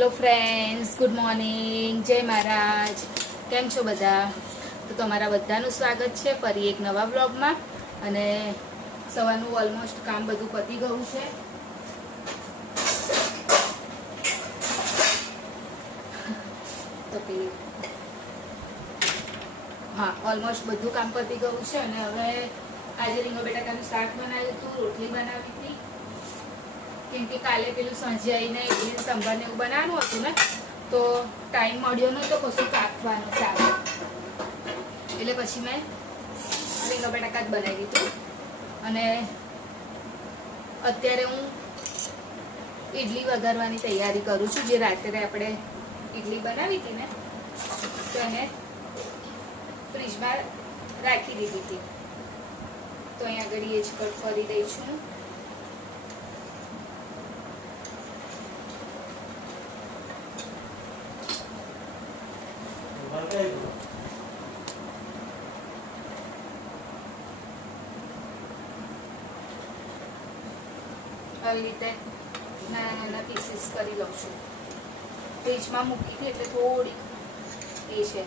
Hello friends, good morning, જય મહારાજ. કેમ છો બધા? તો તમારા બધાનું સ્વાગત છે ફરી એક નવા બ્લોગમાં. અને સવારનું ઓલમોસ્ટ કામ બધું પતી ગયું છે. તો હા, ઓલમોસ્ટ બધું કામ પતી ગયું છે. અને હવે આજે રીંગણ બટાકાનું શાક બનાવ્યું હતું, રોટલી બનાવી હતી. કેમ કે કાલે પેલું સાંજે આવીને ઇડલી સંભાર ને એવું બનાવવાનું હતું ને, તો ટાઈમ મળ્યો નતો કશું કાપવાનું શાક, એટલે પછી મેં રીંગણ બટાકા જ બનાવી દીધું. અને અત્યારે હું ઇડલી વઘારવાની તૈયારી કરું છું. જે રાત્રે આપણે ઇડલી બનાવી હતી ને, તો એને ફ્રીજમાં રાખી દીધી હતી. તો અહીંયા આગળ એ જ કટ કરી દઈ છું. આવી રીતે નાના નાના પીસીસ કરી લઉં છું. ફ્રીજમાં મૂકી હતી એટલે થોડી એ છે,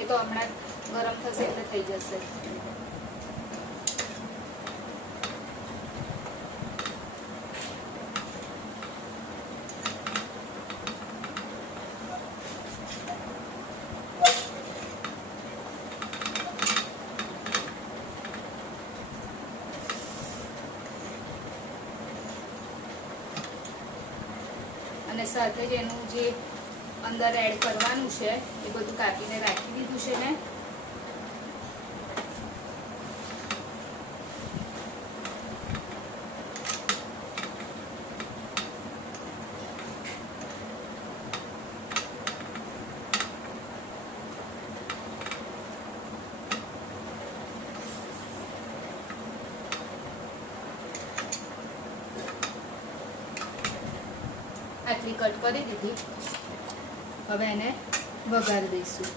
એ તો હમણાં ગરમ થશે એટલે થઈ જશે. અને સાથે જ એનું જે અંદર એડ કરવાનું છે એ બધું કાપીને રાખી દીધું છે ને. આટલી કટ કરી દીધી. હવે એને વઘારી દઈશું.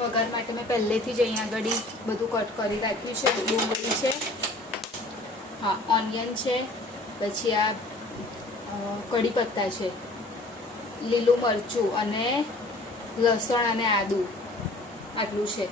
વઘાર માટે મેં પહેલેથી જ અહીંયા આગળ બધું કટ કરી રાખ્યું છે. ડુંગળી છે, હા, ઓનિયન છે, પછી આ કઢી પત્તા છે, લીલું મરચું અને લસણ અને આદુ, આટલું છે.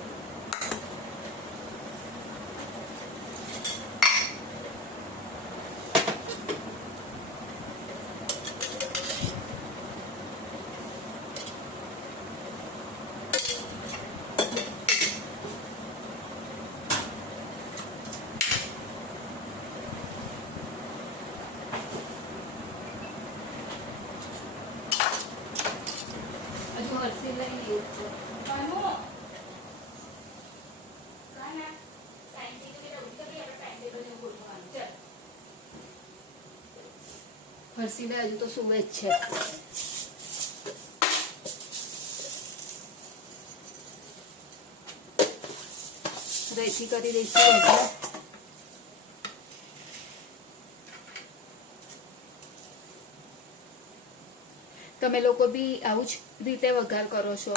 હર્ષિલે હજુ તો સુવે જ છે. રેતી કરી દઈશું વઘાર. તમે લોકો બી આવું જ રીતે વઘાર કરો છો?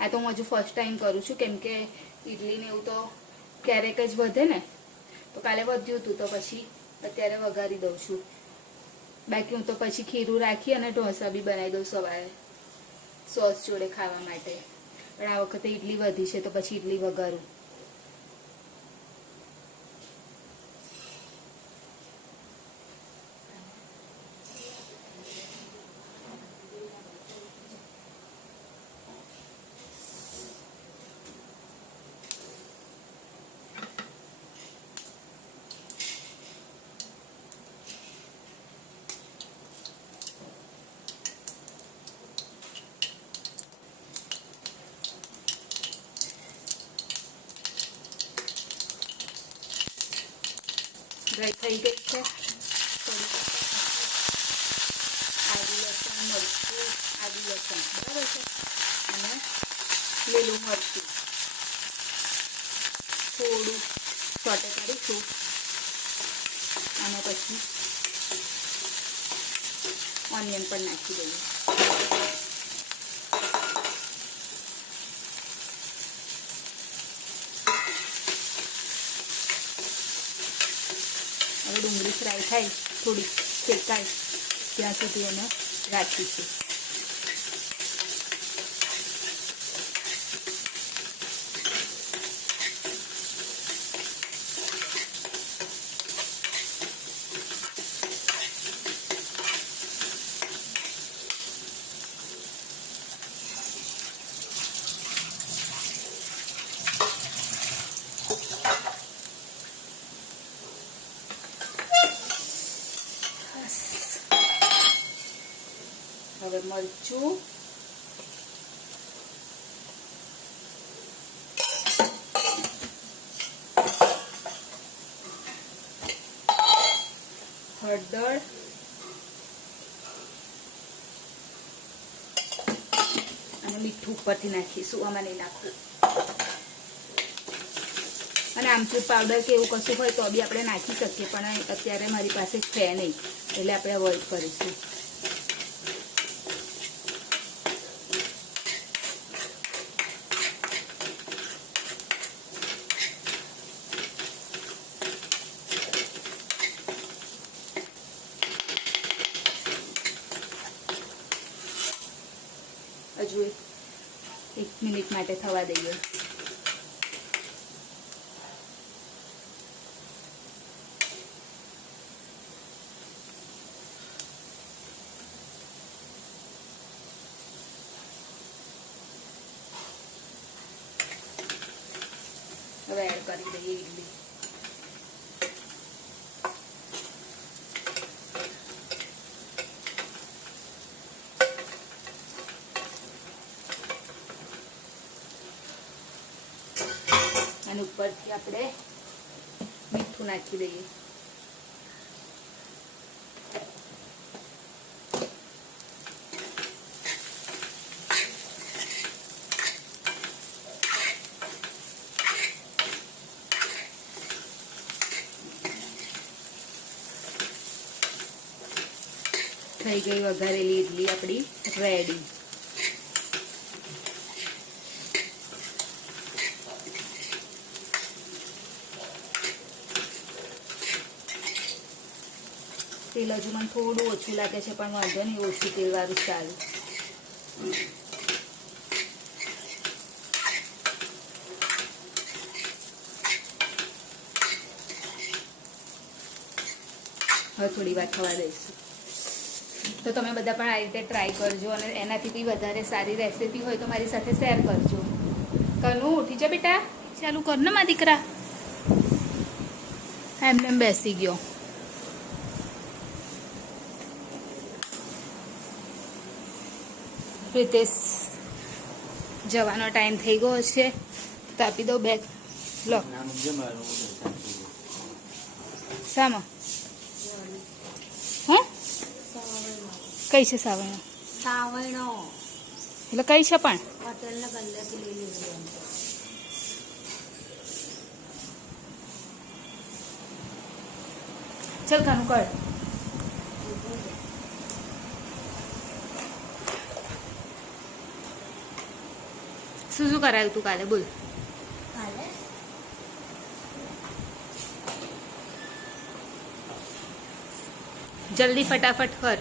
આ તો હું હજુ ફર્સ્ટ ટાઈમ કરું છું, કેમ કે ઇડલી ને એવું તો ક્યારેક જ વધે ને, તો કાલે વધ્યું હતું તો પછી અત્યારે વઘારી દઉં છું. બાકી હું તો પછી ખીરું રાખી અને ઢોસા બી બનાવી દઉં સવારે સોસ જોડે ખાવા માટે. પણ આ વખતે ઇડલી વધી છે તો પછી ઇડલી વઘારું. ડ્રાય થઈ ગઈ છે. આદુ લસણ મરચું, આદુ લસણ બરાબર છે, અને લીલું મરચું થોડું સોટે કરીશું. અને પછી ઓનિયન પણ નાખી દઈએ. હવે ડુંગળી ફ્રાય થાય, થોડી શેકાય ત્યાં સુધી એને રાખીશું. હવે મરચું, હળદર, અને મીઠું ઉપરથી નાખીશું. આમાં નહીં નાખવું. અને આમચૂર પાવડર કે એવું કશું હોય તો બી આપણે નાખી શકીએ, પણ અત્યારે મારી પાસે છે નહીં એટલે આપણે અવોઈડ કરીશું. હજુ 1 મિનિટ માટે થવા દઈએ. હવે એડ કરી દઈએ ઈડલી. અને ઉપરથી આપણે મીઠું નાખી દઈએ. થઈ ગઈ વઘારેલી ઈડલી આપણી રેડી. તેલ હજુ મને થોડું ઓછું લાગે છે, પણ વાંધો નહીં, ઓછું તેલવાળું સારું. હવે થોડી વાર થવા દઈશું. તો તમે બધા પણ આ રીતે ટ્રાય કરજો, અને એનાથી બી વધારે સારી રેસીપી હોય તો મારી સાથે શેર કરજો. કનુ ઉઠી જા બેટા, ચાલુ કર ને મારા દીકરા. એમને એમ બેસી ગયો. પ્રિતેશ જવાનો ટાઈમ થઈ ગયો છે, તો આપી દો બેગ. લો શામાં? હે કઈ છે સાવણો? સાવણો એટલે કઈ છે પણ? હોટેલના ગલ્લેથી લઈ લીધું. ચલ કાનું કર. શું શું કરાયું તું કાલે? બોલ. કાલે જલ્દી ફટાફટ કર.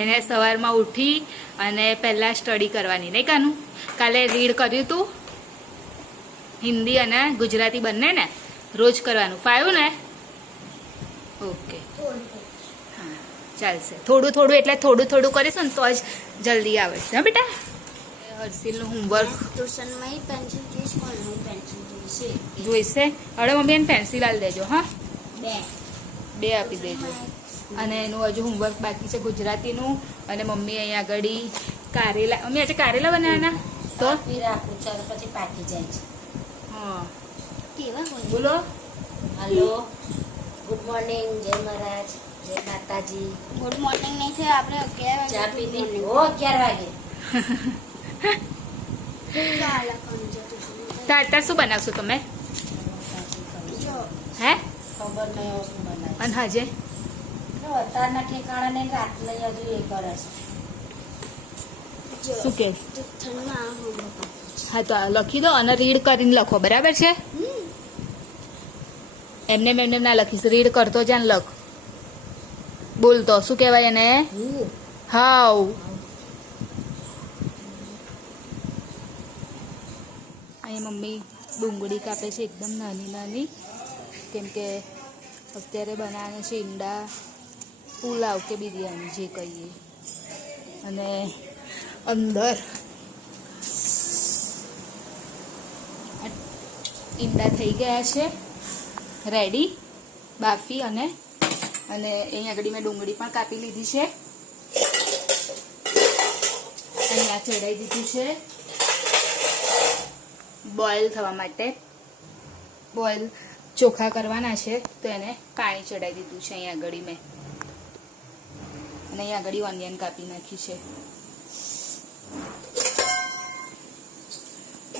એને સવારમાં ઉઠી અને પહેલાં સ્ટડી કરવાની, નહીં કાનું? કાલે રીડ કર્યું તું, હિન્દી અને ગુજરાતી બંને ને? રોજ કરવાનું. ફાવ્યું ને? ઓકે, હા ચાલશે. થોડું થોડું એટલે થોડું થોડું કરીશું ને તો જ જલ્દી આવશે. હા બેટા. હર્ષિલનું હોમવર્ક ટ્યુશનમાં પેન્સિલ જોઈશ, કોનું પેન્સિલ જોઈશે? જોઈશે. હવે મમ્મી એને પેન્સિલ આલી દેજો. હા, 2 આપી દેજો. અને એનું હજુ હોમવર્ક બાકી છે ગુજરાતીનું. અને મમ્મી અહીંયા આગળ કારેલા, મમ્મી આજે કારેલા બનાવવાના તો રાખું ચાલો, પછી પાકી જાય છે. હા કેવા હોય? બોલો. હલો, ગુડ મોર્નિંગ, જય મહારાજ, જય માતાજી. ગુડ મોર્નિંગ નહીં થયું, આપણે 11 વાગે ચા પી દે. ઓ 11 વાગે. તાર શું બનાવશો તમે? હે ખબર નહીં શું બનાવે. અને હાજે અત્યારના ઠેકાણા નહીં, રાતને હજુ એ કરે છે. શું કે? હા તો આ લખી દો અને રીડ કરીને લખો, બરાબર છે? એમને ના લખીશ, રીડ કરતો જ લખ. બોલતો શું કહેવાય એને? હાવ. અહીંયા મમ્મી ડુંગળી કાપે છે એકદમ નાની નાની, કેમ કે અત્યારે બનાવવાના છે ઈંડા પુલાવ કે બિરયાની જે કહીએ. અને અંદર ઈંડા થઈ ગયા છે રેડી બાફી, અને અહીંયા આગળ મેં ડુંગળી પણ કાપી લીધી છે. અહીંયા ચડાવી દીધું છે બોઇલ થવા માટે. બોઇલ ચોખા કરવાના છે તો એને પાણી ચડાવી દીધું છે અહીંયા આગળ મેં. અને અહીંયા આગળ ઓનિયન કાપી નાખી છે.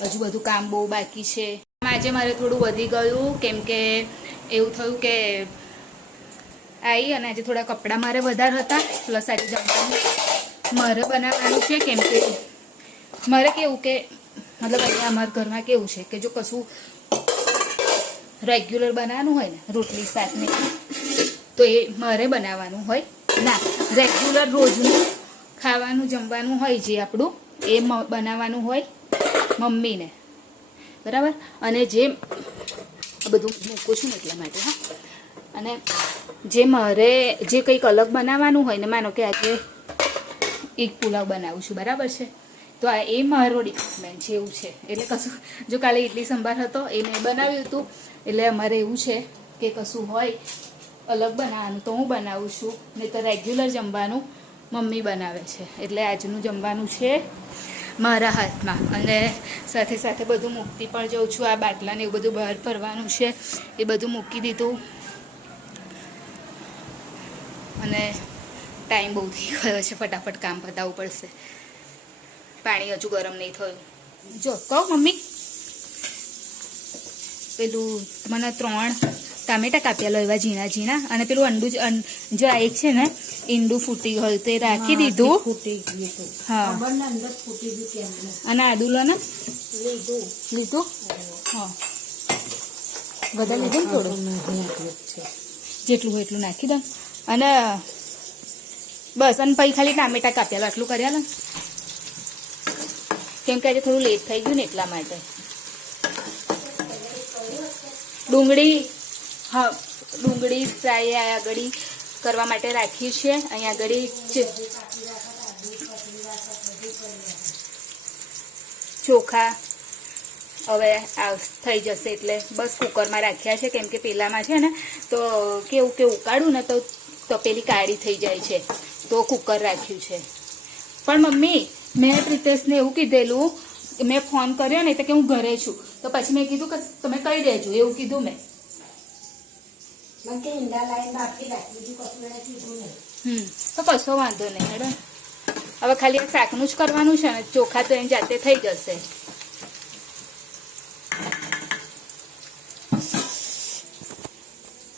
હજુ બધું કામ બહુ બાકી છે. આજે મારે થોડું વધી ગયું, કેમ કે એવું થયું કે આવી અને આજે થોડા કપડાં મારે વધારે હતા, પ્લસ આજે જમવાનું મારે બનાવવાનું છે. કેમ કે મારે કેવું કે મતલબ અહીંયા અમારા ઘરમાં કેવું છે કે જો કશું રેગ્યુલર બનાવવાનું હોય ને, રોટલી શાકને, તો એ મારે બનાવવાનું હોય ના. રેગ્યુલર રોજનું ખાવાનું જમવાનું હોય જે આપણું, એ બનાવવાનું હોય મમ્મીને, બરાબર. અને જે બધું મૂકું છું ને એટલા માટે, હા. અને જે મારે જે કંઈક અલગ બનાવવાનું હોય ને, માનો કે આજે એક પુલાવ બનાવું છું, બરાબર છે, તો આ એ મારો ડિપાર્ટમેન્ટ છે એવું છે. એટલે કશું જો કાલે ઇડલી સંભાર હતો એ મેં બનાવ્યું હતું, એટલે અમારે એવું છે કે કશું હોય અલગ બનાવવાનું તો હું બનાવું છું, નહીં તો રેગ્યુલર જમવાનું મમ્મી બનાવે છે. એટલે આજનું જમવાનું છે મારા હાથમાં. અને સાથે સાથે બધું મૂકતી પણ જાઉં છું. આ બાટલાને એવું બધું બહાર ફરવાનું છે, એ બધું મૂકી દીધું. અને ટાઈમ બહુ થઈ ગયો છે, ફટાફટ કામ પતાવવું પડશે. પાણી હજુ ગરમ નહીં થયું. જો કહું મમ્મી, પેલું મને 3 ટામેટા કાપ્યા એવા ઝીણા ઝીણા, અને પેલું અંડું જો આ એક છે ને ઈંડું ફૂટી ગયું તે રાખી દીધું. હા, અને આદુ લો ને લીધું. હા, વધારે લીધું ને થોડું, જેટલું હોય એટલું નાખી દઉં. અને બસ, અને પછી ખાલી ટામેટા કાપ્યા આટલું કર્યા ને, કેમ કે આજે થોડું લેટ થઈ ગયું ને એટલા માટે. ડુંગળી, હા, ડુંગળી ફ્રાય આગળ કરવા માટે રાખી છે. અહીંયા આગળ ચોખા હવે થઈ જશે એટલે બસ કુકરમાં રાખ્યા છે. કેમ કે પેલામાં છે ને તો કેવું કે ઉકાળું ને તો તપેલી કાળી થઈ જાય છે, તો કુકર રાખ્યું છે. પણ મમ્મી, મેં પ્રિતેશને એવું કીધેલું, મેં ફોન કર્યો ને તો કે હું ઘરે છું, તો પછી મેં કીધું કે તમે કહી દેજો એવું કીધું મેં. તો કશો વાંધો નહીં મેડમ. હવે ખાલી આ શાકનું જ કરવાનું છે ને, ચોખા તો એની જાતે થઈ જશે.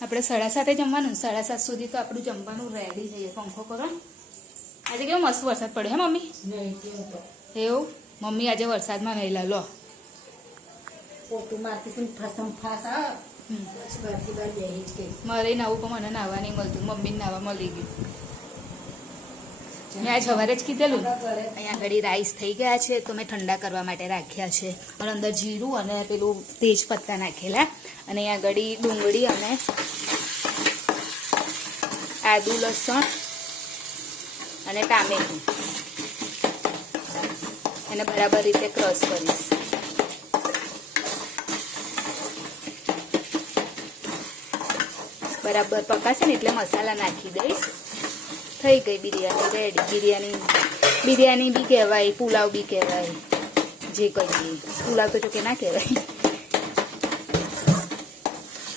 આપણે 7:30 જમવાનું, 7:30 સુધી તો આપણું જમવાનું રેડી થઈ જાય. પંખો કરો. આજે કેવો મસ્ત વરસાદ પડ્યો હે મમ્મી? એવું? મમ્મી આજે વરસાદમાં નહેલા લો. મારે નાવું પણ મને નાહવા નહીં મળતું, મમ્મીને નાહવા મળી ગયું. મેં આજ સવારે જ કીધેલું. અહીંયા આગળ રાઈસ થઈ ગયા છે તો મેં ઠંડા કરવા માટે રાખ્યા છે. અને અંદર જીરું અને પેલું તેજ પત્તા નાખેલા, અને અહીંયા આગળ ડુંગળી અને આદુ લસણ અને ટામેટું એને બરાબર રીતે ક્રશ કરીશ. બરાબર પકાશે ને એટલે મસાલા નાખી દઈશ. થઈ ગઈ બિરયાની રેડી. બિરયાની બી કહેવાય, પુલાવ બી કહેવાય, જે કહીએ. પુલાવ તો જો કે ના કહેવાય.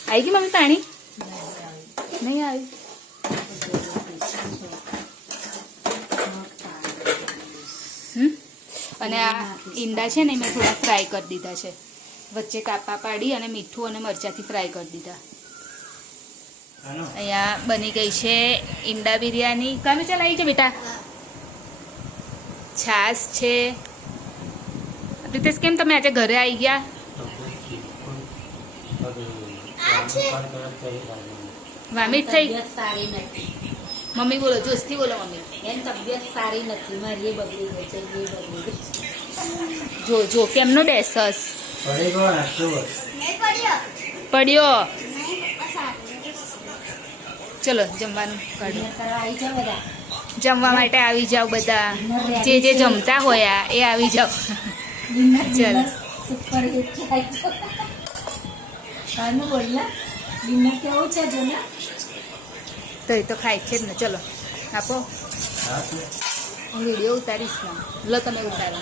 આવી ગયું મમ્મી પાણી? નહીં આવ્યું. અને આ ઈંડા છે ને મેં થોડા ફ્રાય કરી દીધા છે, વચ્ચે કાપા પાડી અને મીઠું અને મરચાંથી ફ્રાય કરી દીધા. અહીંયા બની ગઈ છે ઈંડા બિરયાની. કામે ચાલ આવી છે બેટા. છાશ છે. પ્રિતેશ કેમ તમે આજે ઘરે આવી ગયા? વામિટ થઈ તબિયત સારી નથી. મમ્મી બોલો જોશથી બોલો મમ્મી એની તબિયત સારી નથી. મારી એ બગડી ગઈ છે, એ બગડી ગઈ છે. જો જો કેમનો બેસસ પડ્યો ચલો જમવાનું કાઢો ડિનર કરવા આવી જાઓ બધા. જમવા માટે આવી જાઓ બધા જે જે જમતા હોય એ આવી જાઓ ડિનર ચાલો. સુપર હિટ થાય તો. કાનું બોલના ડિનર કેવું છે જો ને. તો એ તો ખાય છે જ ને ચલો આપો હું વિડીયો ઉતારીશ ને લો તમે ઉતારો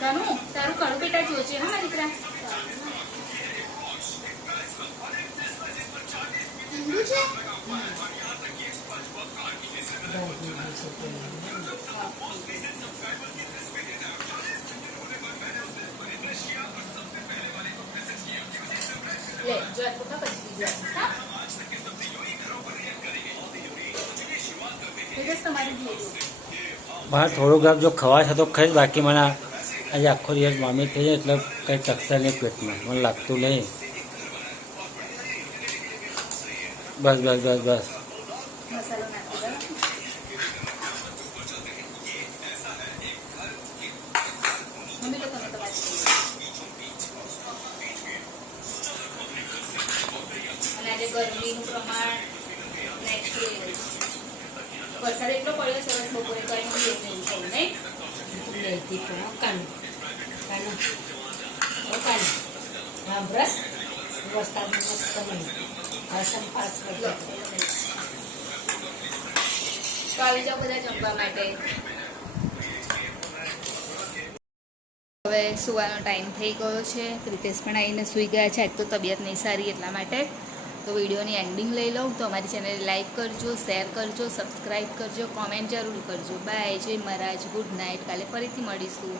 કાનું તારું કાળું બેટા જોજે હા મારી દીકરા હિન્દુ છે લે જો આ ફોટા પછી દીધું હા એ બસ તમારી દીધું બહાર થોડુંક આપ જો ખવાશ હતો ખાઈ બાકી મને આજે આખો દિવસ મામી થઈ જાય એટલે કંઈ ચકશે નહીં પેટમાં મને લાગતું નહીં. બસ બસ બસ બસ મસાલો નાખી દો મમ્મી લોકો તમારી અને આજે ગરમીનું પ્રમાણ નેક્સ્ટ લેવલ વરસાદ એટલો પડ્યો સરસ બપોરે કઈ નહીં એવું થયું નહીં લેતી તો કાનું કાનું ઓ કાનું સાંભળસ વરસાદનું મસ્ત બન્યું. હસમ પાસ કરતો. તો આવી જાઓ બધા જમવા માટે હવે સુવાનો ટાઈમ થઈ ગયો છે પ્રિતેશ પણ આવીને સૂઈ ગયા છે આજ તો તબિયત નહીં સારી એટલા માટે તો વિડીયોની એન્ડિંગ લઈ લઉં તો અમારી ચેનલને લાઈક કરજો શેર કરજો સબસ્ક્રાઈબ કરજો કોમેન્ટ જરૂર કરજો બાય જય મહારાજ ગુડ નાઇટ કાલે ફરીથી મળીશું.